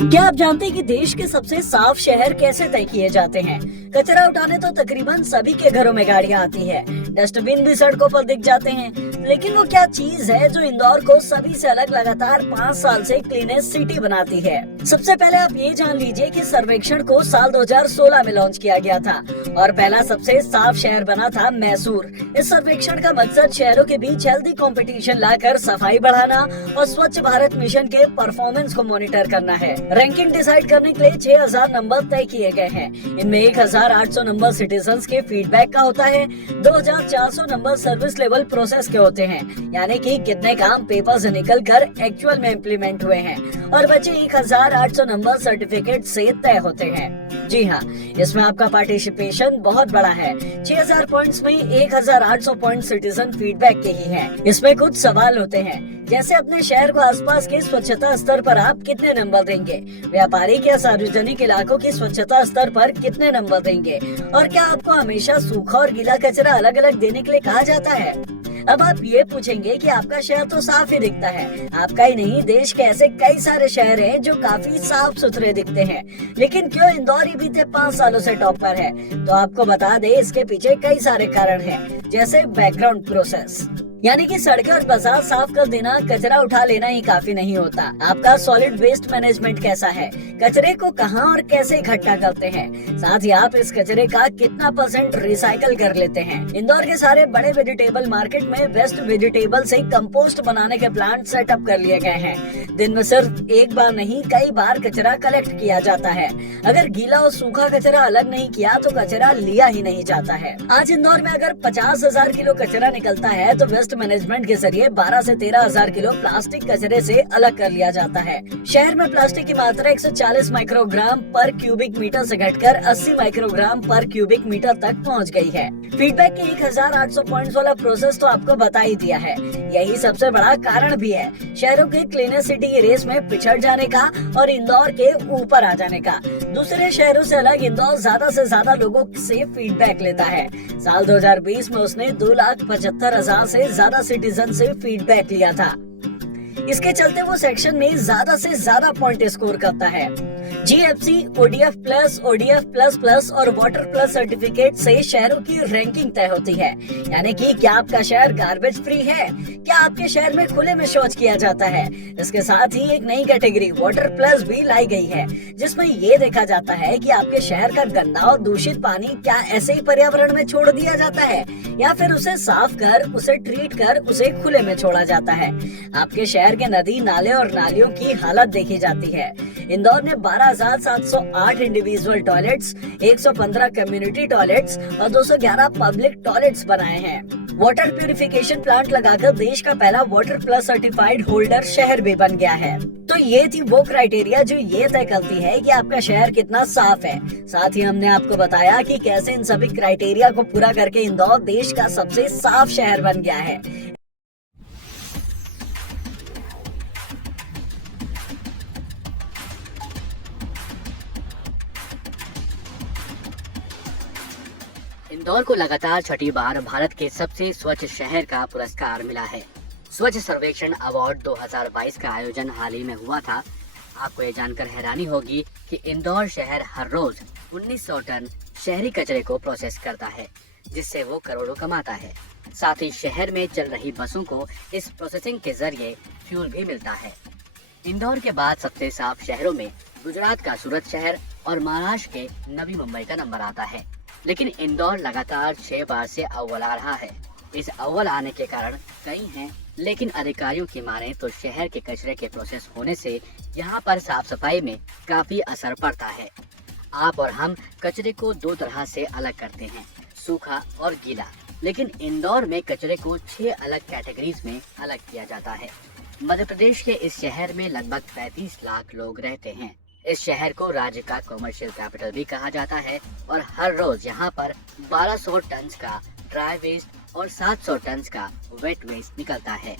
क्या आप जानते हैं कि देश के सबसे साफ शहर कैसे तय किए जाते हैं? कचरा उठाने तो तकरीबन सभी के घरों में गाड़ियां आती है, डस्टबिन भी सड़कों पर दिख जाते हैं, लेकिन वो क्या चीज है जो इंदौर को सभी से अलग लगातार 5 साल से क्लीनेस्ट सिटी बनाती है? सबसे पहले आप ये जान लीजिए कि सर्वेक्षण को साल 2016 में लॉन्च किया गया था और पहला सबसे साफ शहर बना था मैसूर। इस सर्वेक्षण का मकसद शहरों के बीच हेल्दी कंपटीशन लाकर सफाई बढ़ाना और स्वच्छ भारत मिशन के परफॉर्मेंस को मॉनिटर करना है। रैंकिंग डिसाइड करने के लिए 6000 नंबर तय किए गए हैं। इनमें 1800 नंबर सिटीजन्स के फीडबैक का होता है, 2400 नंबर सर्विस लेवल प्रोसेस के होते हैं, यानी कि कितने काम पेपर से निकल कर एक्चुअल में इम्प्लीमेंट हुए हैं, और बचे 1800 नंबर सर्टिफिकेट से तय होते हैं। जी हाँ, इसमें आपका पार्टिसिपेशन बहुत बड़ा है। 6000 पॉइंट्स में 1800 पॉइंट सिटीजन फीडबैक के ही हैं। इसमें कुछ सवाल होते हैं, जैसे अपने शहर को आसपास के स्वच्छता स्तर पर आप कितने नंबर देंगे, व्यापारिक या सार्वजनिक इलाकों की स्वच्छता स्तर पर कितने नंबर देंगे, और क्या आपको हमेशा सूखा और गीला कचरा अलग अलग देने के लिए कहा जाता है। अब आप ये पूछेंगे कि आपका शहर तो साफ ही दिखता है। आपका ही नहीं, देश के ऐसे कई सारे शहर हैं जो काफी साफ सुथरे दिखते हैं, लेकिन क्यों इंदौर ही बीते 5 सालों से टॉप पर है? तो आपको बता दे, इसके पीछे कई सारे कारण हैं, जैसे बैकग्राउंड प्रोसेस, यानी कि सड़कें और बाजार साफ कर देना, कचरा उठा लेना ही काफी नहीं होता। आपका सॉलिड वेस्ट मैनेजमेंट कैसा है, कचरे को कहां और कैसे इकट्ठा करते हैं, साथ ही आप इस कचरे का कितना % रिसाइकल कर लेते हैं। इंदौर के सारे बड़े वेजिटेबल मार्केट में वेस्ट वेजिटेबल से कंपोस्ट बनाने के प्लांट सेटअप कर लिए गए हैं। दिन में सिर्फ एक बार नहीं, कई बार कचरा कलेक्ट किया जाता है। अगर गीला और सूखा कचरा अलग नहीं किया तो कचरा लिया ही नहीं जाता है। आज इंदौर में अगर 50,000 किलो कचरा निकलता है तो वेस्ट मैनेजमेंट के जरिए 12 से 13,000 किलो प्लास्टिक कचरे से अलग कर लिया जाता है। शहर में प्लास्टिक की मात्रा 140 माइक्रोग्राम पर क्यूबिक मीटर से घटकर 80 माइक्रोग्राम पर क्यूबिक मीटर तक पहुंच गई है। फीडबैक के 1800 पॉइंट्स वाला प्रोसेस तो आपको बता ही दिया है। यही सबसे बड़ा कारण भी है शहरों के क्लीनेस्ट सिटी की रेस में पिछड़ जाने का और इंदौर के ऊपर आ जाने का। दूसरे शहरों से अलग इंदौर ज्यादा से ज्यादा लोगों से फीडबैक लेता है। साल 2020 में उसने 2,75,000 से ज्यादा सिटीजन से फीडबैक लिया था। इसके चलते वो सेक्शन में ज्यादा से ज्यादा पॉइंट स्कोर करता है। GFC, ODF plus, ODF plus plus और वाटर प्लस सर्टिफिकेट से शहरों की रैंकिंग तय होती है, यानी कि क्या आपका शहर गार्बेज फ्री है, क्या आपके शहर में खुले में शौच किया जाता है। इसके साथ ही एक नई कैटेगरी वाटर प्लस भी लाई गई है, जिसमें ये देखा जाता है कि आपके शहर का गंदा और दूषित पानी क्या ऐसे ही पर्यावरण में छोड़ दिया जाता है, या फिर उसे साफ कर, उसे ट्रीट कर, उसे खुले में छोड़ा जाता है। आपके शहर के नदी, नाले और नालियों की हालत देखी जाती है। इंदौर ने 12,708 इंडिविजुअल टॉयलेट्स, 115 कम्युनिटी टॉयलेट्स और 211 पब्लिक टॉयलेट्स बनाए हैं। वाटर प्यूरिफिकेशन प्लांट लगाकर देश का पहला वाटर प्लस सर्टिफाइड होल्डर शहर भी बन गया है। तो ये थी वो क्राइटेरिया जो ये तय करती है कि आपका शहर कितना साफ है। साथ ही हमने आपको बताया कि कैसे इन सभी क्राइटेरिया को पूरा करके इंदौर देश का सबसे साफ शहर बन गया है। इंदौर को लगातार छठी बार भारत के सबसे स्वच्छ शहर का पुरस्कार मिला है। स्वच्छ सर्वेक्षण अवार्ड 2022 का आयोजन हाल ही में हुआ था। आपको ये जानकर हैरानी होगी कि इंदौर शहर हर रोज 1900 टन शहरी कचरे को प्रोसेस करता है, जिससे वो करोड़ों कमाता है। साथ ही शहर में चल रही बसों को इस प्रोसेसिंग के जरिए फ्यूल भी मिलता है। इंदौर के बाद सबसे साफ शहरों में गुजरात का सूरत शहर और महाराष्ट्र के नवी मुंबई का नंबर आता है, लेकिन इंदौर लगातार 6 बार से अव्वल आ रहा है। इस अव्वल आने के कारण कई हैं, लेकिन अधिकारियों की माने तो शहर के कचरे के प्रोसेस होने से यहाँ पर साफ सफाई में काफी असर पड़ता है। आप और हम कचरे को 2 तरह से अलग करते हैं, सूखा और गीला, लेकिन इंदौर में कचरे को 6 अलग कैटेगरीज में अलग किया जाता है। मध्य प्रदेश के इस शहर में लगभग 35 लाख लोग रहते हैं। इस शहर को राज्य का कमर्शियल कैपिटल भी कहा जाता है और हर रोज यहाँ पर 1200 टन का ड्राई वेस्ट और 700 टन का वेट वेस्ट निकलता है।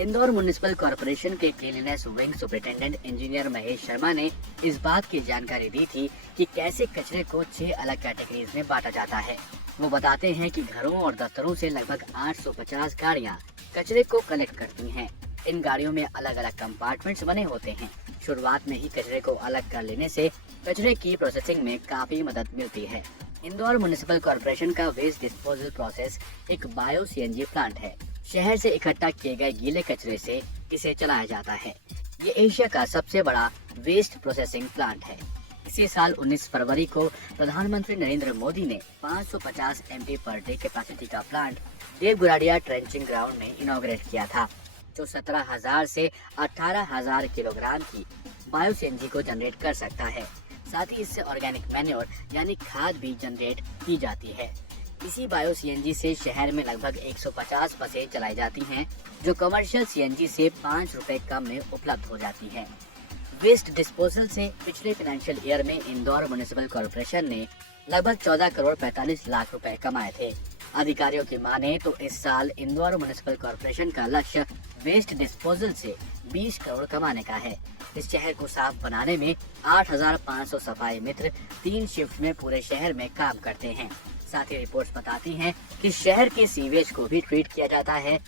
इंदौर म्युनिसिपल कॉर्पोरेशन के cleanness wing superintendent engineer Mahesh Sharma ने इस बात की जानकारी दी थी कि कैसे कचरे को 6 अलग कैटेगरीज में बांटा जाता है। वो बताते हैं कि घरों और दफ्तरों से लगभग 850 गाड़ियाँ कचरे को कलेक्ट करती हैं। इन गाड़ियों में अलग अलग कंपार्टमेंट्स बने होते हैं। शुरुआत में ही कचरे को अलग कर लेने से कचरे की प्रोसेसिंग में काफी मदद मिलती है। इंदौर म्युनिसिपल कॉर्पोरेशन का वेस्ट डिस्पोजल प्रोसेस एक बायो सीएनजी प्लांट है। शहर से इकट्ठा किए गए गीले कचरे से इसे चलाया जाता है। ये एशिया का सबसे बड़ा वेस्ट प्रोसेसिंग प्लांट है। इसी साल 19 फरवरी को प्रधानमंत्री नरेंद्र मोदी ने 550 MT पर डे कैपेसिटी का प्लांट देवगुराडिया ट्रेंचिंग ग्राउंड में इनॉग्रेट किया था, जो 17,000 से 18,000 किलोग्राम की बायो सीएनजी को जनरेट कर सकता है। साथ ही इससे ऑर्गेनिक मैन्योर यानी खाद भी जनरेट की जाती है। इसी बायो सीएनजी से शहर में लगभग 150 बसें चलाई जाती हैं, जो कमर्शियल सीएनजी से 5 रुपए कम में उपलब्ध हो जाती हैं। वेस्ट डिस्पोजल से पिछले फाइनेंशियल ईयर में इंदौर म्युनिसिपल कॉर्पोरेशन ने लगभग 14 करोड़ 45 लाख रुपए कमाए थे। अधिकारियों की माने तो इस साल इंदौर म्युनिसिपल कॉर्पोरेशन का लक्ष्य वेस्ट डिस्पोजल से 20 करोड़ कमाने का है। इस शहर को साफ बनाने में 8,500 सफाई मित्र 3 शिफ्ट में पूरे शहर में काम करते हैं। साथ ही रिपोर्ट्स बताती हैं कि शहर के सीवेज को भी ट्रीट किया जाता है।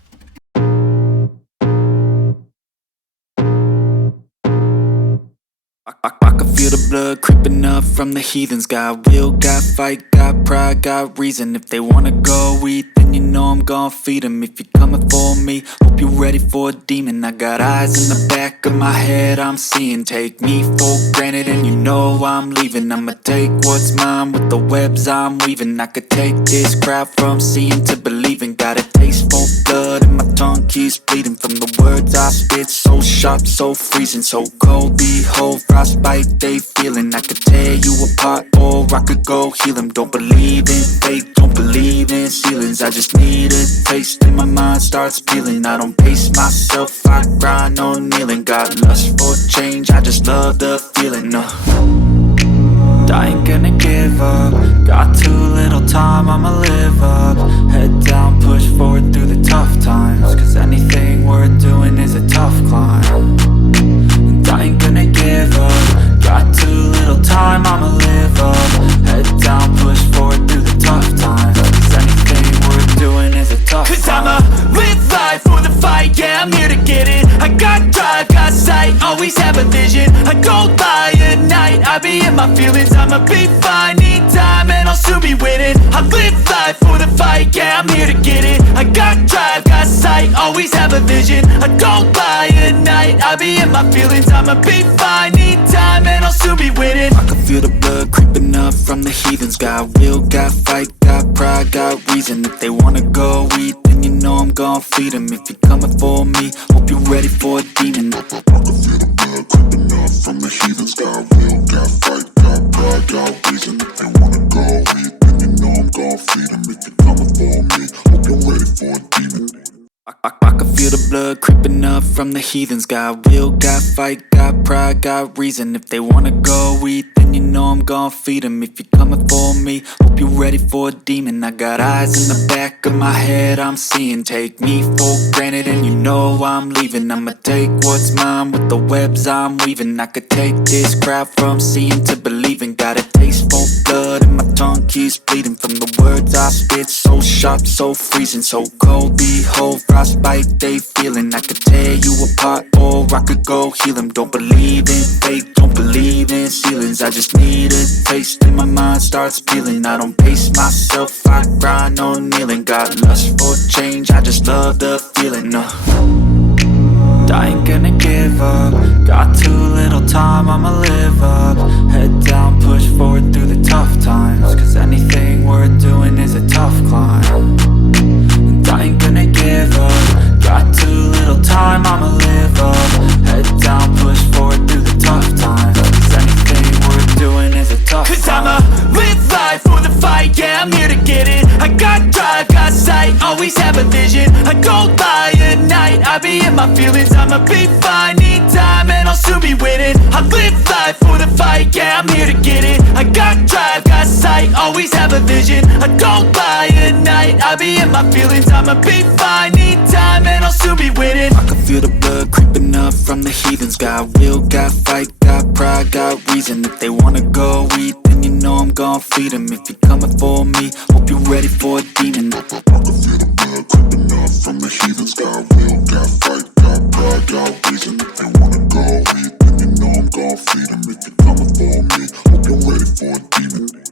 I can feel the blood creeping up from the heathens. Got will, got fight, got pride, got reason. If they wanna go eat, then you know I'm gon' feed them. If you're coming for me, hope you're ready for a demon. I got eyes in the back of my head, I'm seeing. Take me for granted and you know I'm leaving. I'ma take what's mine with the webs I'm weaving. I could take this crowd from seeing to believing. Got a taste for blood and my tongue keeps bleeding. From the words I spit, so sharp, so freezing. So cold, behold, frostbite they feeling. I could tear you apart or I could go heal them. Don't believe in fate, don't believe in ceilings. I just need a taste and my mind starts peeling. I don't pace myself, I grind on kneeling. Got lust for change, I just love the feeling. I ain't gonna give up. Got too little time, I'ma live up. Head down, push forward through the tough times. Cause anything worth doing is a tough climb. And I ain't gonna give up. Got too little time, I'ma live up. Head down, push forward through the tough times. Cause anything worth doing is a tough climb. Cause I'ma live life for the fight, yeah, I'm here to get it. I got drive, got sight, always have a vision. I go by at night, I be in my feelings. I'ma be fine, need time and I'll soon be winning. I live life for the fight, yeah, I'm here to get it. I got drive, got sight, always have a vision. I go by at night, I be in my feelings. I'ma be fine, need time and I'll soon be winning. I can feel the blood creeping up from the heathens. Got will, got fight, got pride, got reason. If they wanna go eat, then you know I'm gon' feed them. If you're coming for me, hope you're ready for a demon. I can feel the blood creeping up from the heathens. Got will, got fight, got pride, got reason. If they wanna go eat, then you know I'm gon' feed them. If you're coming for me, hope you're ready for a demon. I can feel the blood creeping up from the heathens. Got will, got fight, got pride, got reason. If they wanna go eat, then you know I'm gon' feed them. If you're coming for me, hope you're ready for a demon. I got eyes in the back of my head, I'm seeing. Take me for granted and you know I'm leaving. I'ma take what's mine with the webs I'm weaving. I could take this crowd from seeing to believing. Got a taste for blood and my tongue keeps bleeding. From the words I spit, so sharp, so freezing. So cold, behold, frostbite they feeling. I could tear you apart or I could go heal them. Don't believe in fate, don't believe in ceilings. I just need a taste and my mind starts peeling. I don't pace myself, I grind on kneeling. Got lust for change, I just love the feeling. I ain't gonna give up. Got too little time, I'ma live up. Head down, push forward through the tough times. Cause anything worth doing is a tough climb. And I ain't gonna give up. Got too little time, I'ma live up. Head down, push forward through the tough times. Cause anything worth doing is a tough climb. Cause I'ma live life for the fight, yeah, I'm here to get it. I got drive, got sight, always have a vision. I go by at night, I be in my feelings. I'ma be fine, need time and I'll soon be winning. I live life for the fight, yeah, I'm here to get it. I got drive, got sight, always have a vision. I go by at night, I be in my feelings. I'ma be fine, need time and I'll soon be winning. I can feel the blood creeping up from the heathens. Got will, got fight, got pride, got reason. If they wanna go eat, then you know I'm gon' feed them. If you're coming for me, hope you're ready for a demon. I can feel the blood creeping up from the heathens. Got will, got fight, got pride, got reason. If they wanna go eat, then you know for a demon.